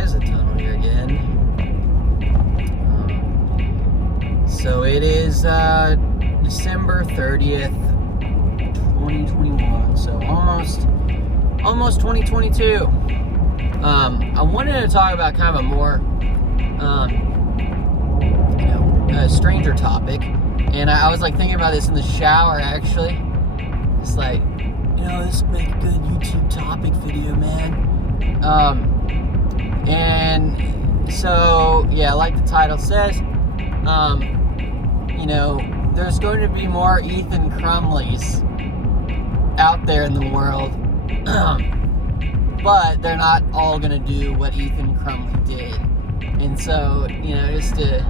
guys, Ethan Crumbley here again. So it is December 30th, 2021. So almost 2022. I wanted to talk about kind of a more, a stranger topic. And I was like thinking about this in the shower actually. It's like, this would make a good YouTube topic video, man. And so, yeah, like the title says, there's going to be more Ethan Crumbleys out there in the world, but they're not all going to do what Ethan Crumbley did. And so, just to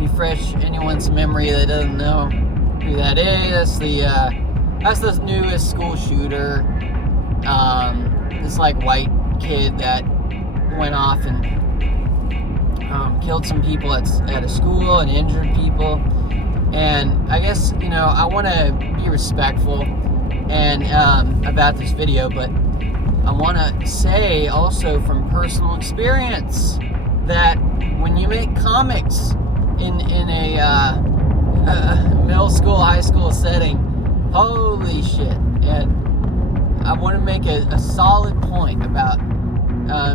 refresh anyone's memory that doesn't know who that is, that's the newest school shooter, this white kid that went off and killed some people at a school and injured people. And I guess I want to be respectful and about this video, but I want to say also from personal experience that when you make comics in a middle school, high school setting, holy shit. And I want to make a solid point about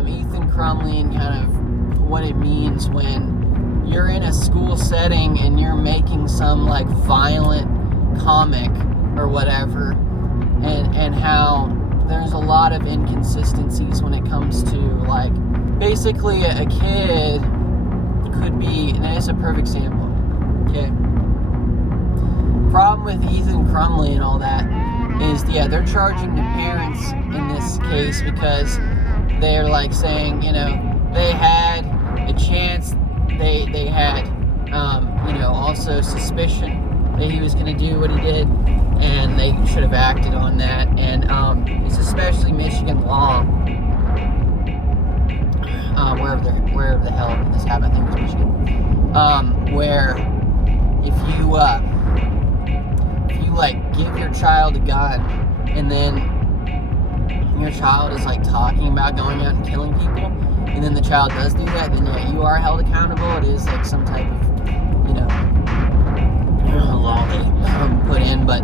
Ethan Crumbley and kind of what it means when you're in a school setting and you're making some violent comic or whatever, and how there's a lot of inconsistencies when it comes to basically a kid could be, and it's a perfect example, okay? Problem with Ethan Crumbley and all that is, they're charging the parents in this case because they're saying, they had a chance, they had, also suspicion that he was going to do what he did, and they should have acted on that. And it's especially Michigan law, wherever the hell this happened, I think it was Michigan, where if you give your child a gun and then your child is talking about going out and killing people, and then the child does do that, then you are held accountable. It is some type of law they put in. But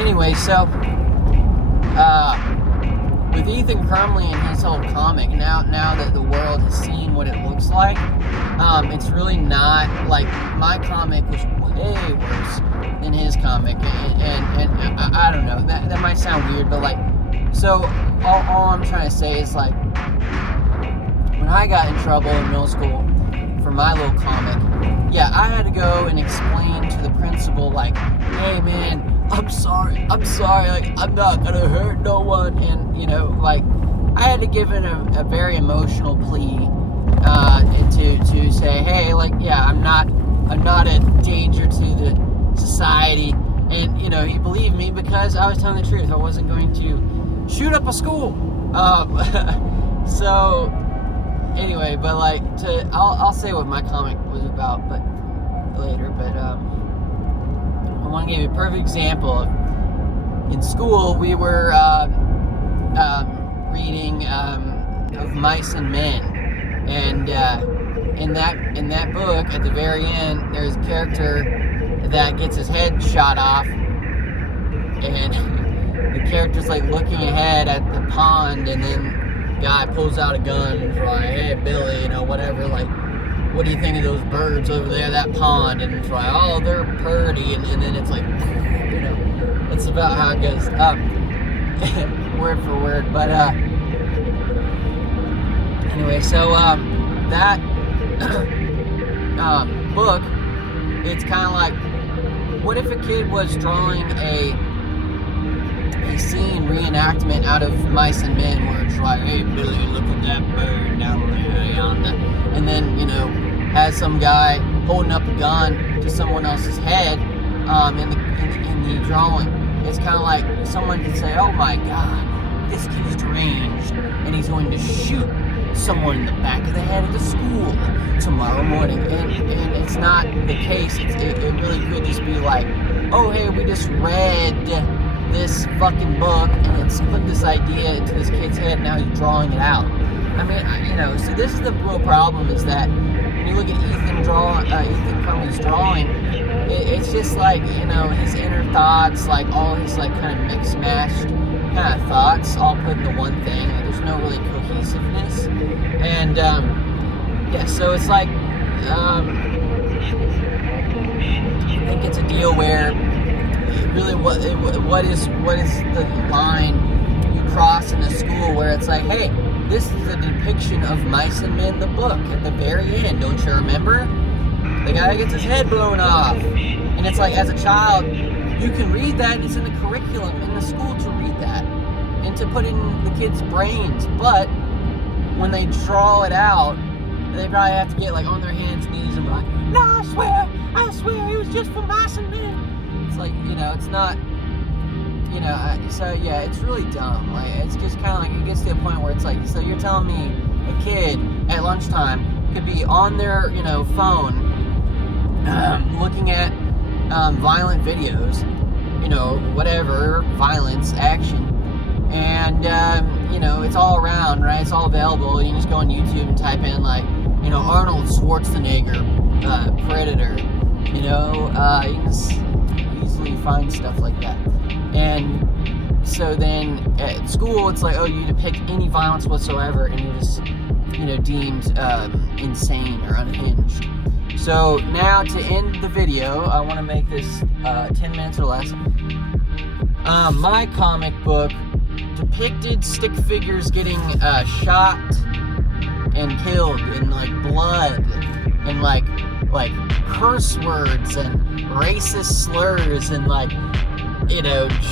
anyway, so with Ethan Crumbley and his whole comic, now that the world has seen what it looks like, it's really not my comic was way worse than his comic, and I don't know, that might sound weird, but so all I'm trying to say is when I got in trouble in middle school for my little comic, I had to go and explain to the principal hey man, I'm sorry, I'm not gonna hurt no one, and I had to give in a very emotional plea to say, hey, I'm not a danger to the society, and he believed me because I was telling the truth. I wasn't going to shoot up a school. So anyway, but I'll say what my comic was about, but later. But I want to give you a perfect example. In school, we were reading of Mice and Men, and in that book, at the very end, there's a character that gets his head shot off, and the character's looking ahead at the pond, and then the guy pulls out a gun and is hey Billy, whatever, what do you think of those birds over there, that pond? And it's oh, they're pretty, and then it's that's about how it goes, word for word. But anyway, so that book, it's kind of what if a kid was drawing a scene reenactment out of Mice and Men, where it's hey Billy, look at that bird down there yonder, and then has some guy holding up a gun to someone else's head in the drawing. It's kind of someone could say, oh my god, this kid's deranged, and he's going to shoot someone in the back of the head of the school tomorrow morning, and it's not the case. It really could just be oh hey, we just read this fucking book and it's put this idea into this kid's head, now he's drawing it out. So this is the real problem, is that when you look at Ethan Crumbley's drawing, it's just like, his inner thoughts, like all his like kind of mixed matched kind of thoughts all put into one thing. Like, there's no really cohesiveness. And so it's like, I think it's a deal where really what is the line you cross in a school where it's like, hey, this is a depiction of Mice and Men, the book, at the very end. Don't you remember? The guy gets his head blown off. And it's like, as a child, you can read that, and it's in the curriculum in the school to read that and to put in the kids' brains. But when they draw it out, they probably have to get like on their hands and knees and be like, no, I swear, it was just for Mice and Men. It's like, it's not, so yeah, it's really dumb. Like, it's just kind of like, it gets to a point where it's like, so you're telling me a kid at lunchtime could be on their, phone, looking at violent videos, whatever, violence, action, and, it's all around, right? It's all available. You can just go on YouTube and type in, like, Arnold Schwarzenegger, Predator, you can just easily find stuff like that. And so then at school, it's like, oh, you depict any violence whatsoever, and you're just, deemed insane or unhinged. So now, to end the video, I want to make this 10 minutes or less. My comic book depicted stick figures getting shot and killed, and like blood, and like curse words and racist slurs, and like,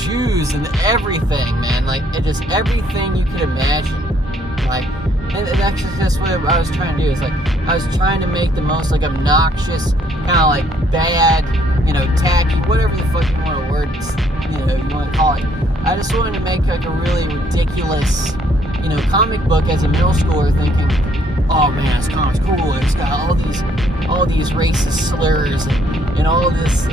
Jews and everything, man. Like, it just everything you could imagine. Like, and that's just what I was trying to do. Is like, I was trying to make the most like obnoxious, kind of like bad, tacky, whatever the fuck you want to word, you want to call it. I just wanted to make like a really ridiculous, comic book as a middle schooler, thinking, oh man, this comic's cool. It's got all these racist slurs and all this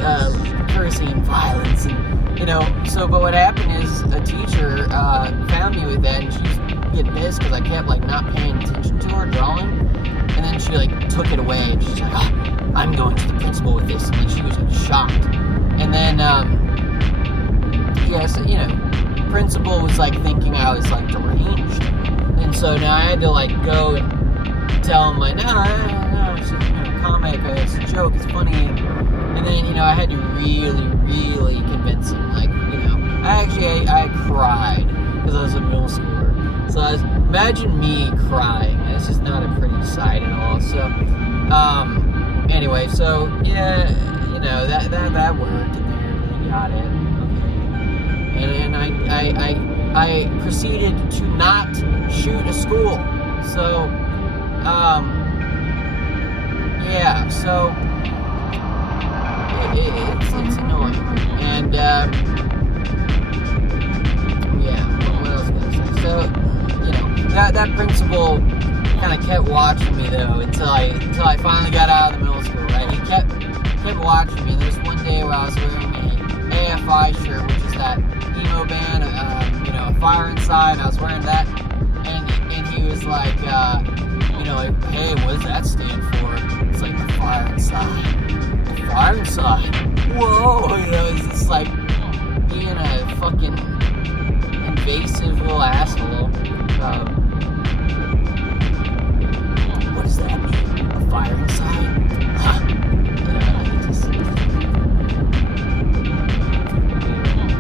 cursing and violence, and but what happened is a teacher found me with that, and she's getting pissed because I kept like not paying attention to her drawing, and then she like took it away, and she's like, oh, I'm going to the principal with this, and then she was like shocked. And then principal was like thinking I was like deranged, and so now I had to like go and tell him like, no, it's just comic, it's a joke, it's funny, and then I had to really convince him, like, I cried because I was a middle schooler. So imagine me crying. It's just not a pretty sight at all. So anyway, so yeah, that worked, and they got it. Okay. And I proceeded to not shoot a school. So so it's annoying. And what else can I say? So that principal kind of kept watching me though until I finally got out of the middle school. Right, he kept watching me. There's one day where I was wearing a AFI shirt, which is that emo band, a Fire Inside. I was wearing that, and he was like, hey, what does that stand for? It's like the Fire Inside. The Fire Inside. Whoa, it's just like being a fucking invasive little asshole.